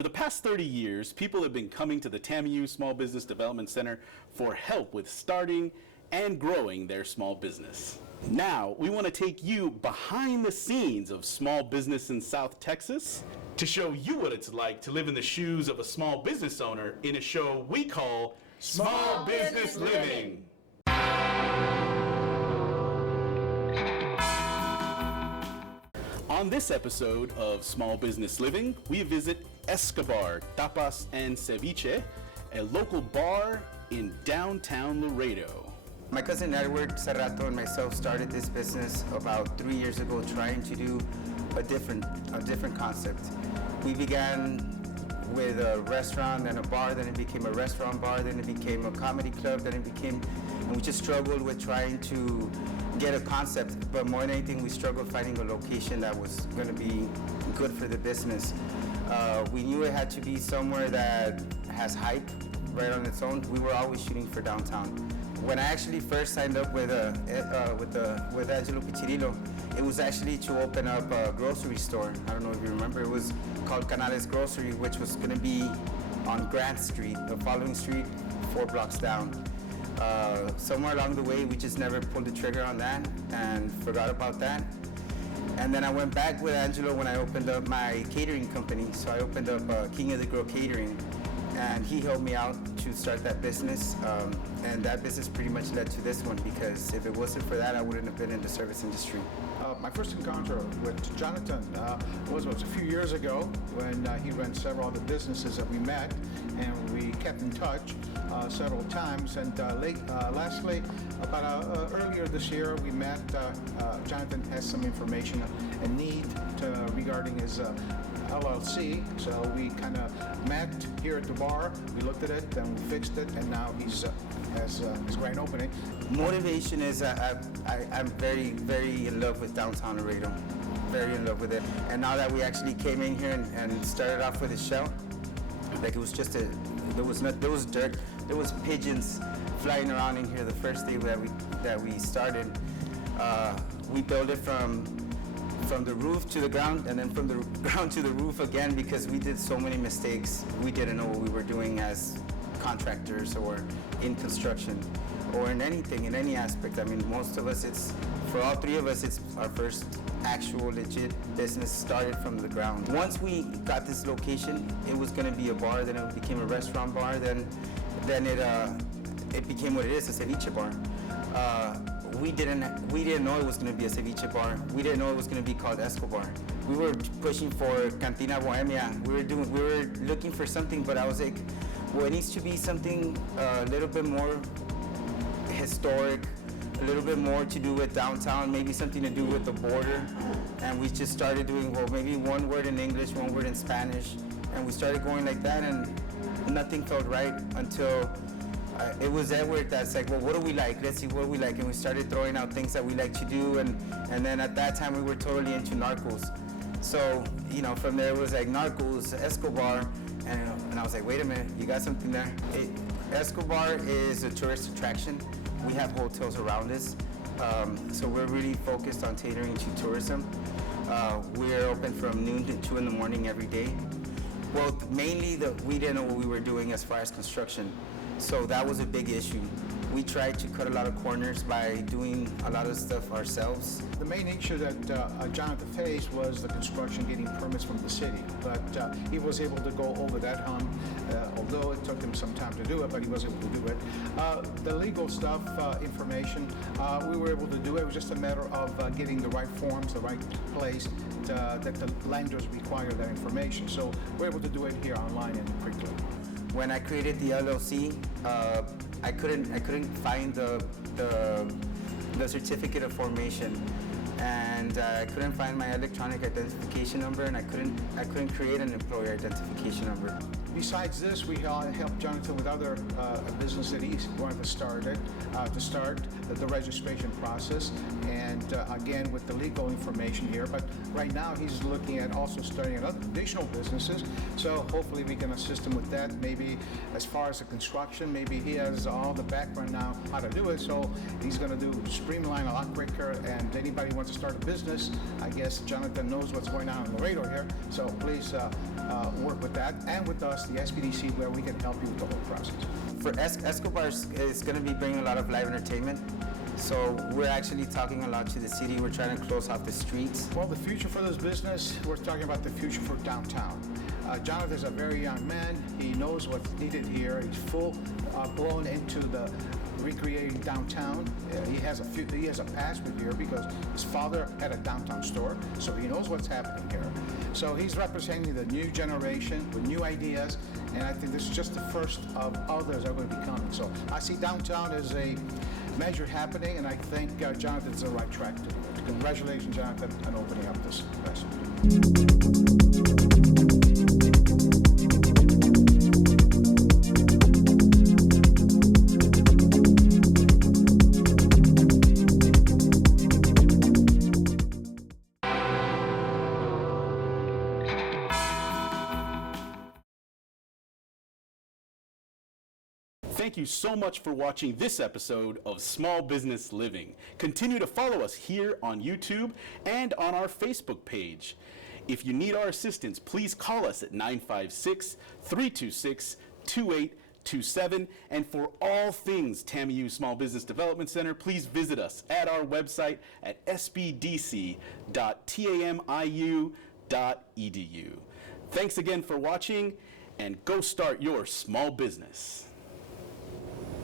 For the past 30 years, people have been coming to the TAMU Small Business Development Center for help with starting and growing their small business. Now, we want to take you behind the scenes of small business in South Texas to show you what it's like to live in the shoes of a small business owner in a show we call Small Business Living. On this episode of Small Business Living, we visit Escobar, Tapas and Ceviche, a local bar in downtown Laredo. My cousin Edward Serrato and myself started this business about 3 years ago, trying to do a different concept. We began with a restaurant and a bar, then it became a restaurant bar, then it became a comedy club, and we just struggled with trying to get a concept, but more than anything, we struggled finding a location that was going to be good for the business. We knew it had to be somewhere that has hype right on its own. We were always shooting for downtown. When I actually first signed up with Angelo Pichirillo, it was actually to open up a grocery store. I don't know if you remember. It was called Canales Grocery, which was going to be on Grant Street, the following street, 4 blocks down. Somewhere along the way, we just never pulled the trigger on that and forgot about that. And then I went back with Angelo when I opened up my catering company. So I opened up King of the Grill Catering, and he helped me out to start that business. And that business pretty much led to this one, because if it wasn't for that, I wouldn't have been in the service industry. My first encounter with Jonathan was a few years ago when he ran several other businesses that we met, and we kept in touch several times. And lastly, about earlier this year, we met. Jonathan has some information and need regarding his LLC, so we kind of met here at the bar. We looked at it, then we fixed it, and now he's has his grand opening. Motivation is I'm very, very in love with downtown Laredo. Very in love with it. And now that we actually came in here and started off with a shell, like it was just there was dirt, there was pigeons flying around in here the first day that we started. We built it from the roof to the ground, and then from the ground to the roof again, because we did so many mistakes. We didn't know what we were doing as contractors or in construction or in anything, in any aspect. I mean, most of us, for all three of us, it's our first actual legit business started from the ground. Once we got this location, it was going to be a bar, then it became a restaurant bar, then it became what it is, a ceviche bar. We didn't know it was going to be a ceviche bar. We didn't know it was going to be called Escobar. We were pushing for Cantina Bohemia. We were looking for something, but I was like, well, it needs to be something a little bit more historic, a little bit more to do with downtown, maybe something to do with the border. And we just started doing, well, maybe one word in English, one word in Spanish, and we started going like that, and nothing felt right until it was Edward that's like, well, what do we like? Let's see what we like. And we started throwing out things that we like to do, and then at that time we were totally into narcos. So, from there it was like Narcos, Escobar, and I was like, wait a minute, you got something there. Escobar is a tourist attraction. We have hotels around us, so we're really focused on catering to tourism. We're open from noon to 2 in the morning every day. Well, mainly we didn't know what we were doing as far as construction, so that was a big issue. We tried to cut a lot of corners by doing a lot of stuff ourselves. The main issue that Jonathan faced was the construction, getting permits from the city, but he was able to go over that hump, although it took him some time to do it, but he was able to do it. The legal stuff, information, we were able to do it. It was just a matter of getting the right forms, the right place that the lenders require that information. So we're able to do it here online and quickly. When I created the LLC, I couldn't find the certificate of formation, and I couldn't find my electronic identification number, and I couldn't create an employer identification number. Besides this, we helped Jonathan with other business that he wanted to start the registration process, and again with the legal information here. But right now he's looking at also starting additional businesses, so hopefully we can assist him with that. Maybe as far as the construction, maybe he has all the background now how to do it, so he's going to streamline a lot quicker. And anybody who wants to start a business, I guess Jonathan knows what's going on in Laredo here, so please work with that, and with us, the SBDC, where we can help you with the whole process. For Escobar is going to be bringing a lot of live entertainment. So we're actually talking a lot to the city. We're trying to close off the streets. Well, the future for this business, we're talking about the future for downtown. Jonathan's a very young man. He knows what's needed here. He's full blown into the recreating downtown. He has a past with here because his father had a downtown store, so he knows what's happening here. So he's representing the new generation with new ideas, and I think this is just the first of others that are going to be coming. So I see downtown as a major happening, and I think Jonathan's on the right track to do it. Congratulations, Jonathan, on opening up this restaurant. Thank you so much for watching this episode of Small Business Living. Continue to follow us here on YouTube and on our Facebook page. If you need our assistance, please call us at 956-326-2827. And for all things TAMIU Small Business Development Center, please visit us at our website at sbdc.tamiu.edu. Thanks again for watching, and go start your small business.